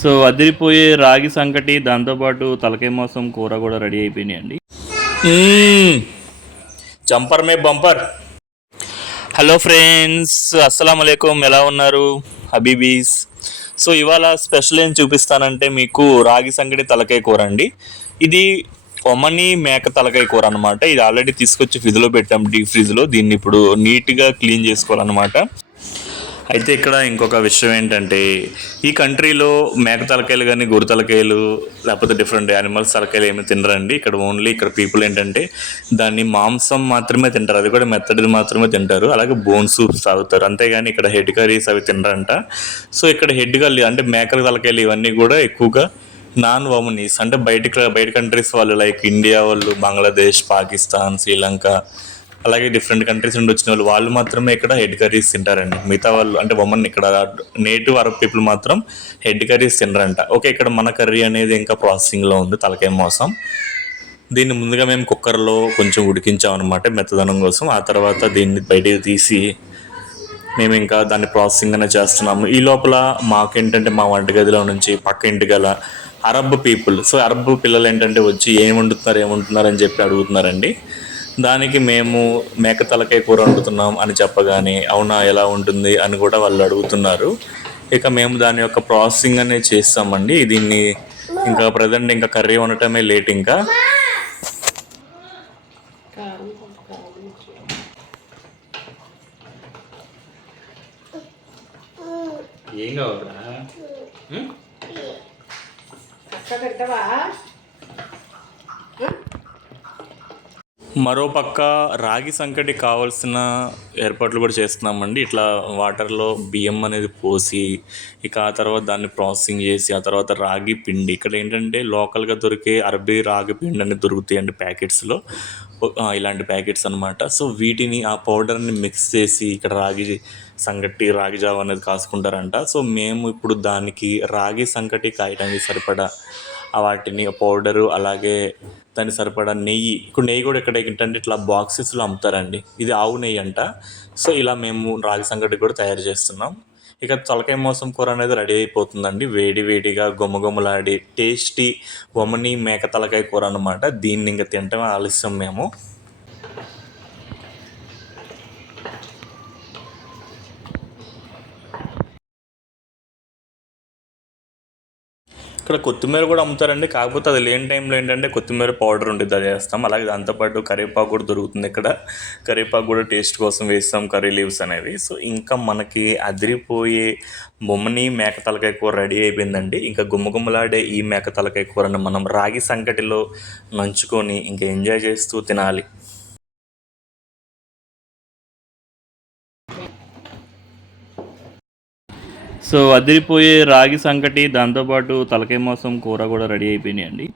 So అదిరిపోయే రాగి సంకటి, దాంతోపాటు తలకాయ మాంసం కూర కూడా రెడీ అయిపోయినాయండి. జంపర్ మే బంపర్. హలో ఫ్రెండ్స్, అస్సలం అయికుం. ఎలా ఉన్నారు హబీబీస్? సో ఇవాళ స్పెషల్ ఏం చూపిస్తానంటే మీకు రాగి సంకటి తలకాయ కూర అండి. ఇది ఒమని మేక తలకాయ కూర అనమాట. ఇది ఆల్రెడీ తీసుకొచ్చి ఫ్రిడ్జ్లో పెట్టాం, డీప్ ఫ్రిడ్జ్లో. దీన్ని ఇప్పుడు నీట్గా క్లీన్ చేసుకోవాలన్నమాట. అయితే ఇక్కడ ఇంకొక విషయం ఏంటంటే, ఈ కంట్రీలో మేక తలకాయలు కానీ గొర్రె తలకాయలు లేకపోతే డిఫరెంట్ యానిమల్స్ తలకాయలు ఏమి తినరండి. ఇక్కడ ఓన్లీ ఇక్కడ పీపుల్ ఏంటంటే దాన్ని మాంసం మాత్రమే తింటారు, అది కూడా మెత్తడిది మాత్రమే తింటారు. అలాగే బోన్ సూప్స్ తాగుతారు, అంతేగాని ఇక్కడ హెడ్ కర్రీస్ అవి తినరంట. సో ఇక్కడ హెడ్ కర్రీ అంటే మేకల తలకాయలు ఇవన్నీ కూడా ఎక్కువగా నాన్ వమనీస్ అంటే బయట కంట్రీస్ వాళ్ళు, లైక్ ఇండియా వాళ్ళు, బంగ్లాదేశ్, పాకిస్తాన్, శ్రీలంక, అలాగే డిఫరెంట్ కంట్రీస్ నుండి వచ్చిన వాళ్ళు మాత్రమే ఇక్కడ హెడ్ కర్రీస్ తింటారండి. మిగతా వాళ్ళు అంటే వమన్ ఇక్కడ నేటివ్ అరబ్ పీపుల్ మాత్రం హెడ్ కర్రీస్ తినరంట. ఓకే, ఇక్కడ మన కర్రీ అనేది ఇంకా ప్రాసెసింగ్లో ఉంది, తలకాయ మోసం. దీన్ని ముందుగా మేము కుక్కర్లో కొంచెం ఉడికించామన్నమాట మెత్తదనం కోసం. ఆ తర్వాత దీన్ని బయటికి తీసి మేము ఇంకా దాన్ని ప్రాసెసింగ్ అనేది చేస్తున్నాము. ఈ లోపల మాకేంటంటే మా వంటగదిలో నుంచి పక్క ఇంటి గల అరబ్ పీపుల్, సో అరబ్ పిల్లలు ఏంటంటే వచ్చి ఏముంటున్నారు అని చెప్పి అడుగుతున్నారండి. దానికి మేము మేక తలకాయ కూర వండుతున్నాం అని చెప్పగానే అవునా ఎలా ఉంటుంది అని కూడా వాళ్ళు అడుగుతున్నారు. ఇక మేము దాని యొక్క ప్రాసెసింగ్ అనేది చేస్తామండి. దీన్ని ఇంకా ప్రజెంట్ ఇంకా కర్రీ వండటమే లేట్. ఇంకా ఏం కావాలా మరోపక్క రాగి సంకటి కావాల్సిన ఏర్పాట్లు కూడా చేస్తున్నామండి. ఇట్లా వాటర్లో బియ్యం అనేది పోసి ఇక ఆ తర్వాత దాన్ని ప్రాసెసింగ్ చేసి ఆ తర్వాత రాగి పిండి, ఇక్కడ ఏంటంటే లోకల్గా దొరికే అరబీ రాగి పిండి అనేది దొరుకుతాయండి ప్యాకెట్స్లో, ఇలాంటి ప్యాకెట్స్ అనమాట. సో వీటిని ఆ పౌడర్ని మిక్స్ చేసి ఇక్కడ రాగి సంకటి, రాగి జావ అనేది కాసుకుంటారంట. సో మేము ఇప్పుడు దానికి రాగి సంకటి కాయటానికి సరిపడా వాటిని పౌడరు, అలాగే దానికి సరిపడా నెయ్యి, ఇప్పుడు నెయ్యి కూడా ఇక్కడ ఏంటంటే ఇట్లా బాక్సెస్లో అమ్ముతారండి, ఇది ఆవు నెయ్యి అంట. సో ఇలా మేము రాగి సంకటి కూడా తయారు చేస్తున్నాం. ఇక తలకాయ మోసం కూర అనేది రెడీ అయిపోతుందండి, వేడి వేడిగా గుమ్మగుమ్మలాడి టేస్టీ ఒమని మేక తలకాయ కూర అనమాట. దీన్ని ఇంకా తింటమే ఆలస్యం మేము. ఇక్కడ కొత్తిమీర కూడా అమ్ముతారండి, కాకపోతే అది లేని టైంలో ఏంటంటే కొత్తిమీర పౌడర్ ఉంటుంది, అది వేస్తాం. అలాగే దాంతోపాటు కరివేపాకు కూడా దొరుకుతుంది ఇక్కడ, కరివేపాకు కూడా టేస్ట్ కోసం వేస్తాం, కర్రీ లీవ్స్ అనేవి. సో ఇంకా మనకి అదిరిపోయే బొమ్మని మేక తలకాయ కూర రెడీ అయిపోయిందండి. ఇంకా గుమ్మగుమ్మలాడే ఈ మేక తలకాయ కూరను మనం రాగి సంకటిలో నంచుకొని ఇంకా ఎంజాయ్ చేస్తూ తినాలి. సో అదిరిపోయే రాగి సంకటి, దాంతోపాటు తలకాయ మాంసం కూర కూడా రెడీ అయిపోయినాయండి.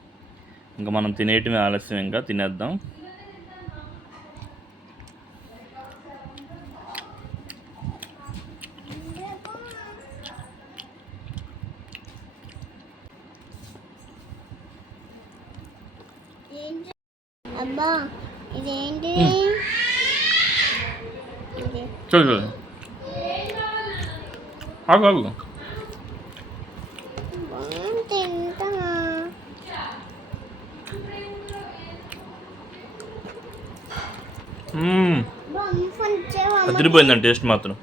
ఇంకా మనం తినేయటమే ఆలస్యం, ఇంకా తినేద్దాం. చూడు ఆగు అదిరిపోయిందండి టేస్ట్ మాత్రం.